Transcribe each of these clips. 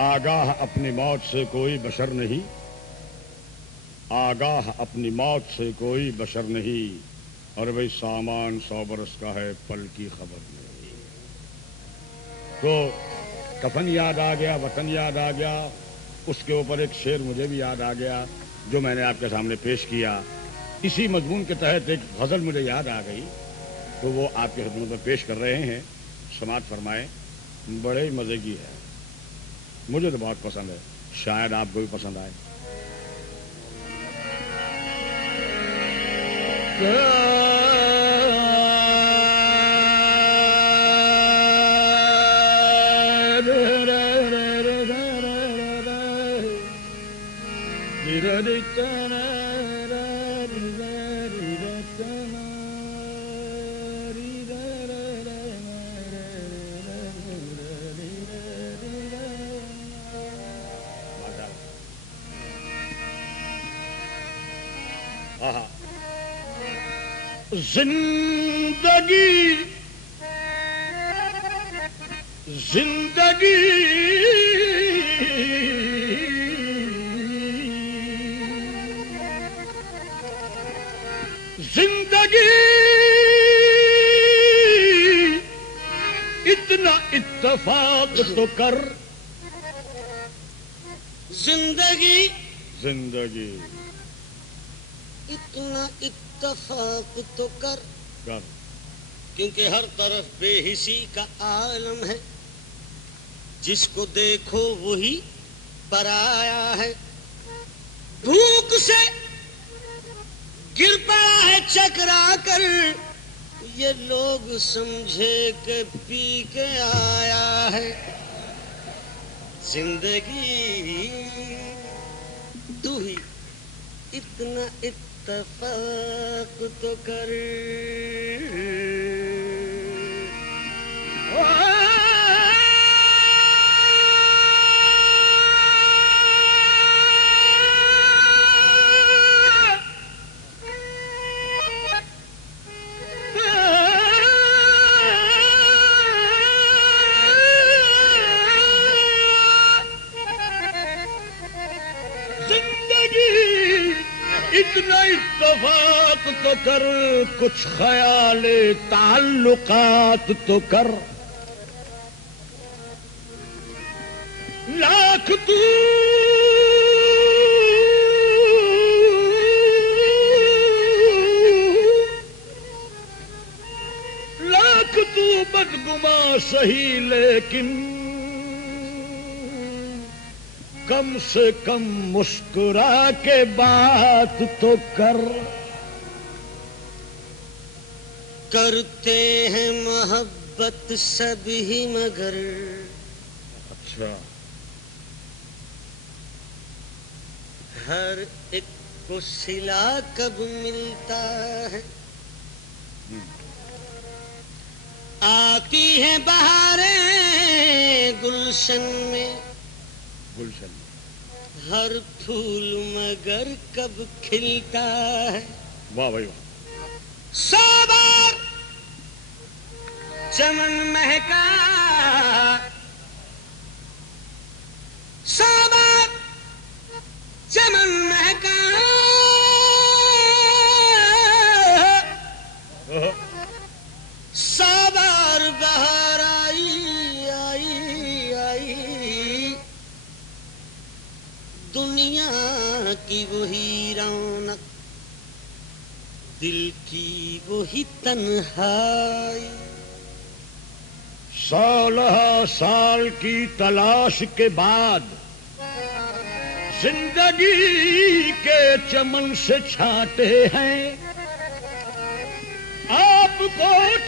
آگاہ اپنی موت سے کوئی بشر نہیں، آگاہ اپنی موت سے کوئی بشر نہیں، اور بھائی سامان 100 برس کا ہے، پل کی خبر نہیں۔ تو کفن یاد آ گیا، وطن یاد آ گیا، اس کے اوپر ایک شعر مجھے بھی یاد آ گیا جو میں نے آپ کے سامنے پیش کیا۔ اسی مضمون کے تحت ایک غزل مجھے یاد آ گئی، تو وہ آپ کے خدمت میں پیش کر رہے ہیں، سماعت فرمائیں۔ بڑے ہی مزے کی ہے، مجھے تو بہت پسند ہے، شاید آپ کو بھی پسند آئے۔ زندگی زندگی زندگی اتنا اتفاق تو کر، زندگی زندگی اتنا اتفاق تو کر، کر، کیونکہ ہر طرف بے حسی کا عالم ہے، جس کو دیکھو وہی پرایا ہے۔ بھوک سے گر پڑا ہے چکرا کر، یہ لوگ سمجھے کہ پی کے آیا ہے۔ زندگی تو ہی اتنا اتفاق تو کر۔ اتنا اتفاق تو کر، کچھ خیال تعلقات تو کر، لاکھ تو بدگماں سہی، لیکن کم سے کم مسکرا کے بات تو کر۔ کرتے ہیں محبت سب ہی مگر، اچھا، ہر ایک کو صلہ کب ملتا ہے۔ آتی ہیں بہاریں گلشن میں، گلشن ہر پھول مگر کب کھلتا ہے۔ واہ بھائی واہ۔ 100 بار چمن مہکا، 100 بار چمن مہکا، 100 بار بہار آئی آئی آئی، دنیا کی وہی رونق، دل کی وہی تنہائی۔ سولہ سال کی تلاش کے بعد زندگی کے چمن سے چھانٹے ہیں، آپ کو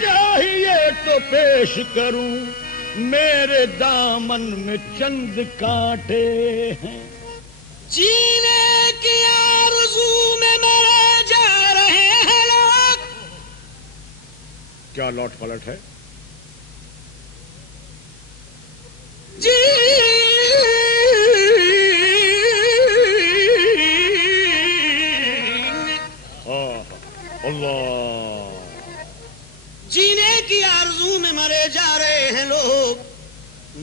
چاہیے تو پیش کروں، میرے دامن میں چند کانٹے ہیں۔ جینے کی آرزو میں مرے جا رہے ہیں لوگ، کیا لوٹ پلٹ ہے؟ جینے کی آرزو میں مرے جا رہے ہیں لوگ،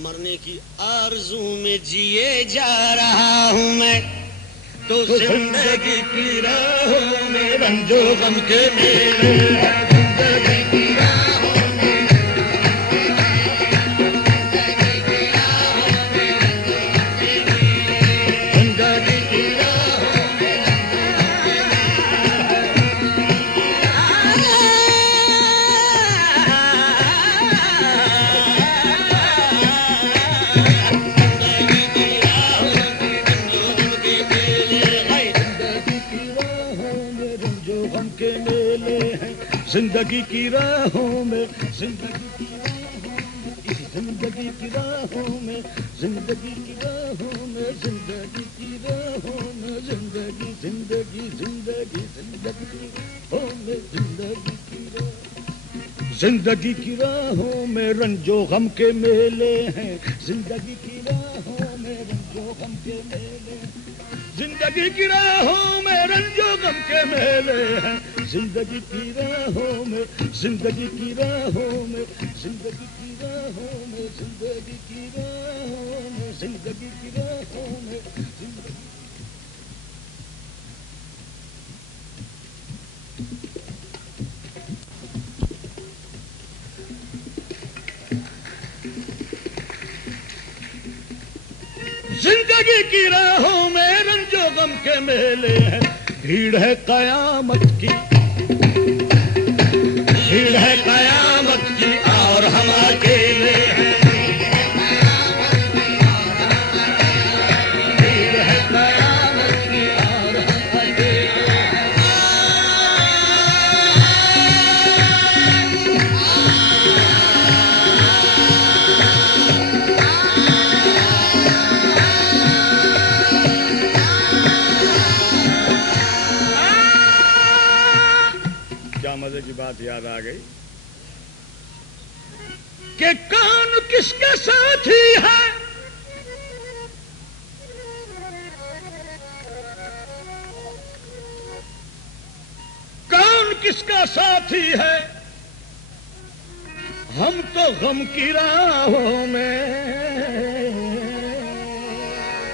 مرنے کی آرزو میں جیے جا رہا ہوں میں، تو زندگی کی راہوں میں رنج و غم کے میلے ہیں، زندگی کی راہوں میں زندگی کی راہوں میں، زندگی کی راہوں میں، زندگی کی راہوں میں، زندگی کی راہوں میں، زندگی کی راہوں میں، زندگی زندگی زندگی زندگی راہوں میں، زندگی کی راہوں، زندگی کی راہوں میں رنج و غم کے میلے ہیں، زندگی کی راہوں میں رنج و غم کے میلے، زندگی کی راہوں میں رنج و غم کے میلے ہیں، زندگی کی راہوں میں، زندگی کی راہوں میں، زندگی کی راہوں میں، زندگی کی راہوں میں، زندگی کی راہوں میں، زندگی زندگی کی راہوں میں رنج و غم کے میلے ہیں، بھیڑ ہے قیامت کی، بھیڑ ہے قیامت کی اور ہم اکیلے ہیں، بھیڑ ہے قیامت کی اور ہم اکیلے ہیں، کیا مزے کی بات یاد آ گئی کہ کون کس کا ساتھی ہے، کون کس کا ساتھی ہے، ہم تو غم کی راہوں میں،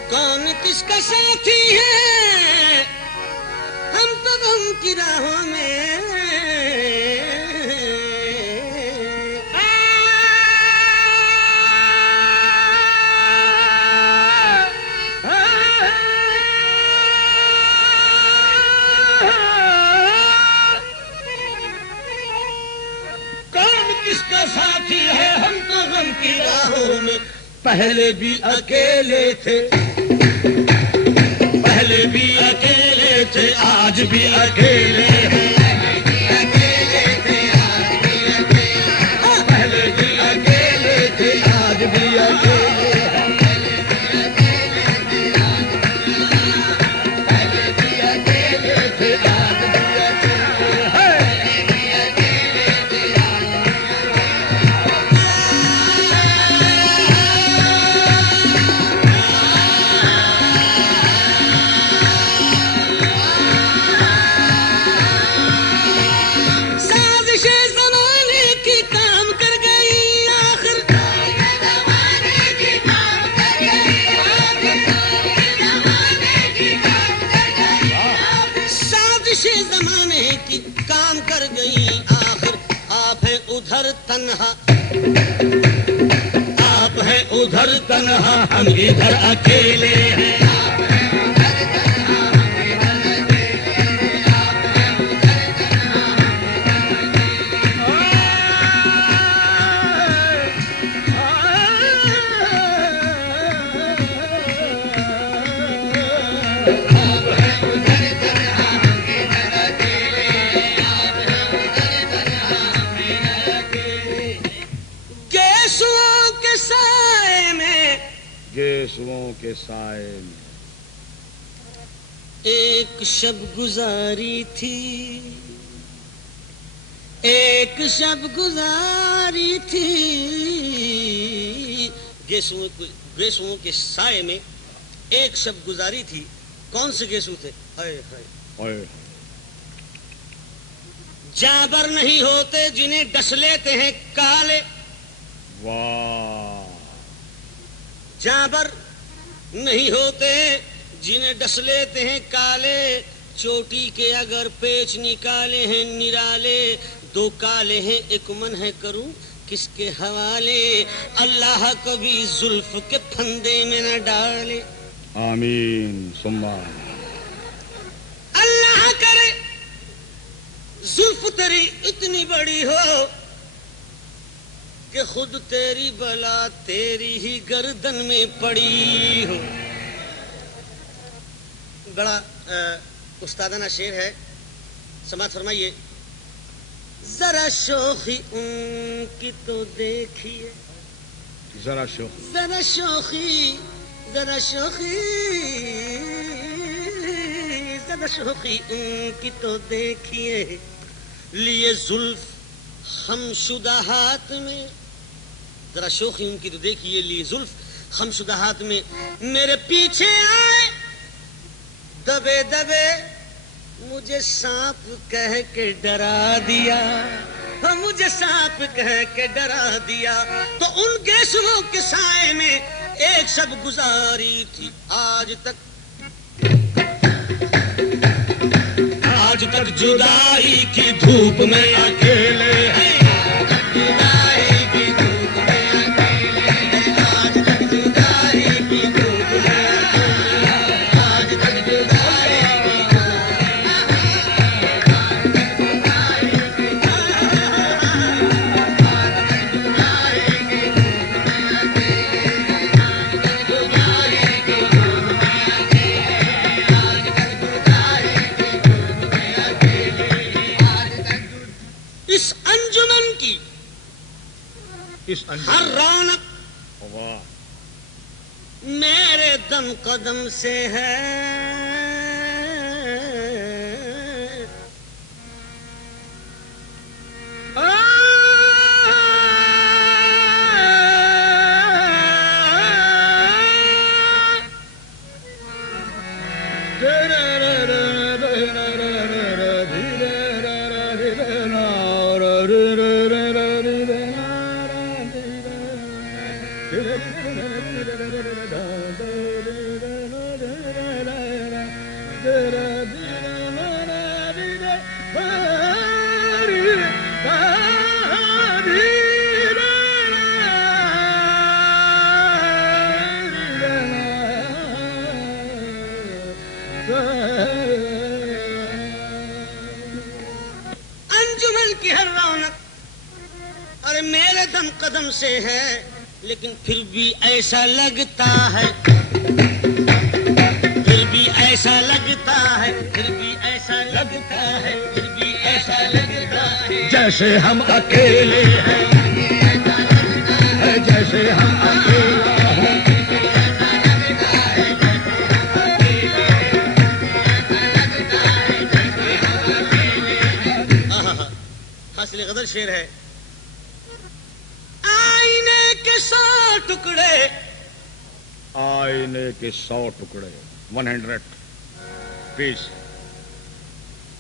کون کس کا ساتھی ہے، ہم تو غم کی راہوں میں، کون کس کا ساتھی ہے، ہم تو غم کی راہوں میں، پہلے بھی اکیلے تھے، پہلے بھی اکیلے تھے، آج بھی اکیلے ہیں، پہلے بھی اکیلے تھے، آج بھی اکیلے ہیں، پہلے بھی اکیلے تھے، آج بھی اکیلے ہیں، سازشیں زمانے کی کام کر گئی آخر، سازشیں زمانے کی کام کر گئی آخر، آپ ہیں ادھر تنہا، آپ ہیں ادھر تنہا، ہم ادھر اکیلے ہیں، گیسوؤں کے سائے میں، گیسوؤں کے سائے میں ایک شب گزاری تھی، ایک شب گزاری تھی، گیسوؤں کے سائے میں ایک شب گزاری تھی، کون سے گیسو تھے؟ ہائے ہائے، جابر نہیں ہوتے جنہیں ڈس لیتے ہیں کالے، واہ، جانور نہیں ہوتے جنہیں ڈس لیتے ہیں کالے، چوٹی کے اگر پیچ نکالے ہیں نرالے، دو کالے ہیں ایک من ہے کروں کس کے حوالے، اللہ کبھی زلف کے پھندے میں نہ ڈالے۔ آمین ثم اللہ کرے زلف تیری اتنی بڑی ہو کہ خود تیری بلا تیری ہی گردن میں پڑی ہو۔ بڑا استادانہ شعر ہے، سماعت فرمائیے۔ ذرا شوخی ان کی تو دیکھیے، ذرا شوخ، ذرا شوخی، ذرا شوخی، ذرا شوخی ان کی تو دیکھیے، لیے زلف خم شدہ ہاتھ میں، ذرا شوخی ان کی تو دیکھیے لیے زلف خم شدہ ہاتھ میں، میرے پیچھے آئے دبے دبے مجھے سانپ کہہ کے ڈرا دیا، مجھے سانپ کہہ کے ڈرا دیا، تو ان گیسروں کے سائے میں ایک شب گزاری تھی، آج تک جدائی کی دھوپ میں اکیلے ہیں، جدائی کی دھوپ میں اکیلے ہیں، آج تک جدائی کی دھوپ میں اکیلے ہیں، آج تک جدائی کی اس انجمن کی ہر رونق واہ میرے دم قدم سے ہے، انجمن کی ہر رونق اور میرے دم قدم سے ہے، لیکن پھر بھی ایسا لگتا ہے، پھر بھی ایسا لگتا ہے، پھر بھی ایسا لگتا ہے، پھر بھی ایسا لگتا ہے جیسے ہم اکیلے ہیں، جیسے ہم اکیلے ہیں، حاصل غزل شعر ہے۔ آئینے کے 100 ٹکڑے، آئینے کے 100 ٹکڑے 100 پیس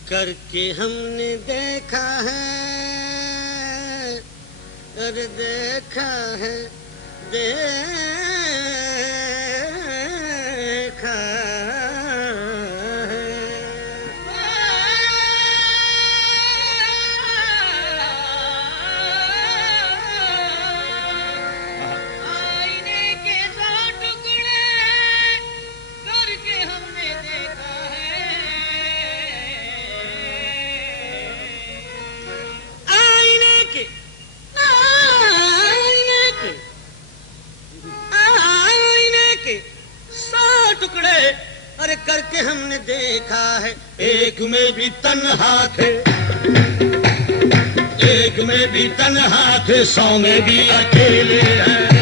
کر کے ہم نے دیکھا ہے، اور دیکھا ہے، دیکھا کر کے ہم نے دیکھا ہے، ایک میں بھی تنہا تھے، ایک میں بھی تنہا تھے، 100 میں بھی اکیلے ہیں۔